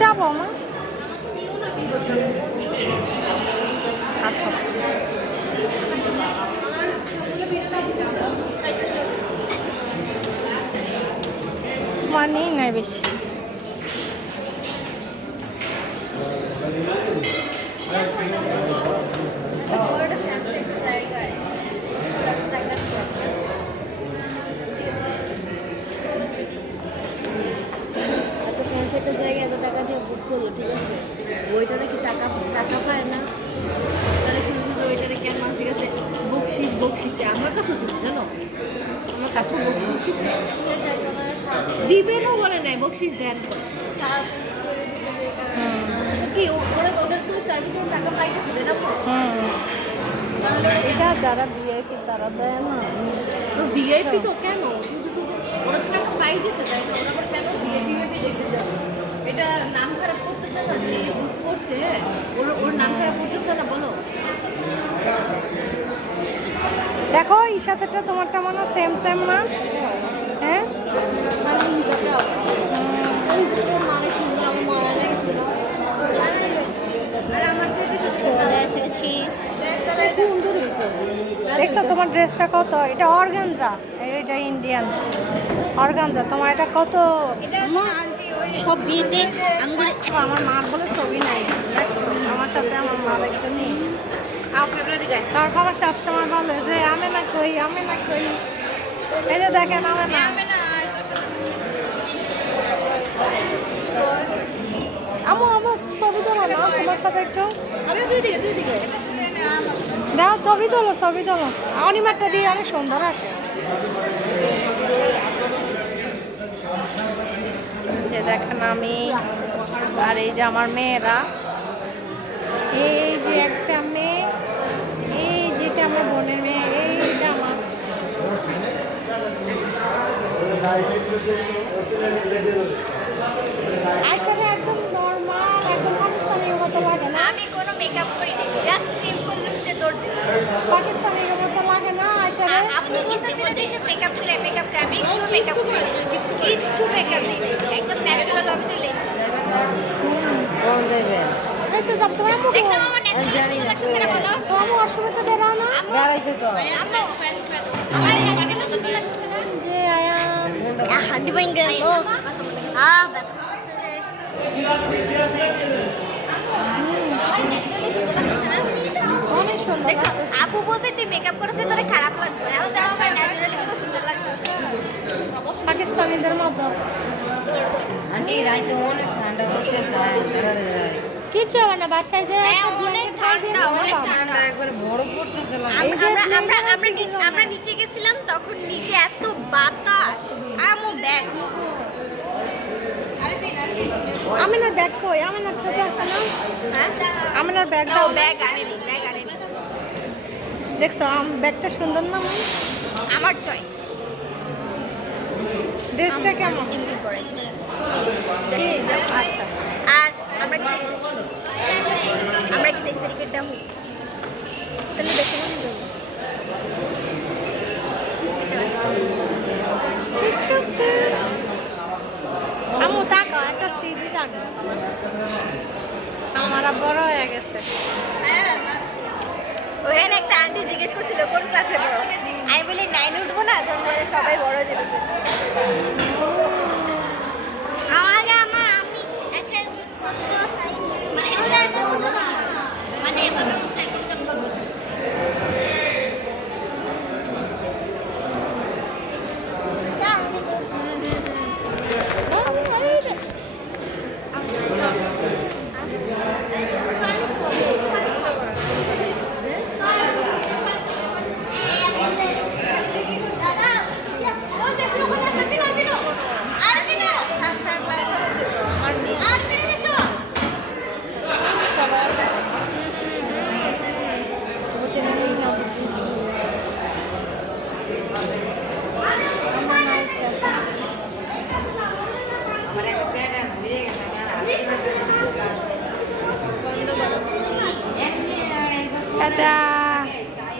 যাব মা। আচ্ছা। মানেই নেই নাই বেশি এত ফ্যান্সি একটা দিয়ে বুক করল ঠিক আছে? ওইটা নাকি টাকা টাকা পায় না। তাহলে শুধু শুধু ওইটারে কেন মানুষের কাছে বকশিস বকশিস আমার কাছে তো জানো? আমার কাছে বকশিস দিবে না বলে নাই বকশিস দেন। কি ও- ওরা ওদের তো সার্ভিসের টাকা পাইতেছে এটা তো? হুম এটা যারা বিআইপি তারা দেয় না। ভিআইপি তো কেন? শুধু শুধু ওরা তো টাকা পাই দিয়েছে তাই না ওরা আবার কেন ভিআইপি ভিআইপি দেখতে যাবে এটা নাম খারাপ করতেছে না যে বুক করছে ওর ওর নাম খারাপ করতেছে না বলো দেখো এই সাথেটা তোমারটা মনে সেম সেম না? হ্যাঁ? দেখছ তোমার ড্রেসটা কত? এটা অর্গানজা এটা ইন্ডিয়ান অর্গানজা তোমার এটা কত? সব বিয়েতে আমাদের আমার মা বলে ছবি নাই। আমার সাথে আমার মা একটা নেই। তার বাবা সবসময় বলে যে আমি না কই আমি না কই। এই যে দেখেন আমি না। আমু আমু ছবি তোলো না তোমার সাথে একটু। দাও ছবি তোলো ছবি তোলো। অনিমারটা দিয়ে অনেক সুন্দর আসে। যে দেখেন আমি। আর এই যে আমার মেয়েরা। এই যে একটা মেয়ে এই যেটা আমার বোনের মেয়ে এইটা আমার। আসলে একদম নর্মাল একদম পাকিস্তানের মতো লাগে না। আমি কোনো মেকআপ করি না জাস্ট সিম্পল লুকে দৌড় দিছি পাকিস্তানের মতো লাগে না আসলে। আপনি একটু মেকআপ করে মেকআপ করে? আমি মেকআপ করি কিচ্ছু মেকআপ দিই নাই। একদম ন্যাচারাল ভাবে চলে এসেছি কোন যাইবেন তোমার জানি না, বেরো বেড়াইছে তো আম্মা যে আয়া হাঁটি পাইন গেল হ্যাঁ। আপু বলছে তুই মেকআপ করেছিস তোরে খারাপ লাগবে এখন দেখো ভাই ন্যাচারালি কত সুন্দর লাগতেছে পাকিস্তানিদের মতো আন্টি রাইতে অনেক ঠান্ডা পড়তেছে দাঁড়া হবে না বাসায় যে হ্যাঁ অনেক ঠান্ডা অনেক ঠান্ডা। একবার বড় পড়তেছে আম- এই যে আমরা আমরা আমরা নিচে আমরা নিচে গেছিলাম তখন নিচে এত বাতাস আর মো ব্যাগ আমিনার ব্যাগ কই? আমিনার তো আছে না? হ্যাঁ? আমিনার ব্যাগ দাও ব্যাগ আনেনি ব্যাগ আনেনি দেখছ আম- ব্যাগটা সুন্দর না আমার? আমার চয়েস ড্রেসটা কেমন? আচ্ছা। আর আমরা কি তেইশ- তারিখের দাম তাহলে দেখে মনে যাব আমু তাকাও একটা স্মৃতি তাকাও আমার বড় হয়ে গেছে। ওখানে একটা আন্টি জিজ্ঞেস করছিল কোন ক্লাসে আমি বলি নাইন উঠবো না? তখন সবাই বড় যেতেছে আমাকে আমার আমি একটা মানে এটা একটা মানে এভাবে বসে একটা আমার একটা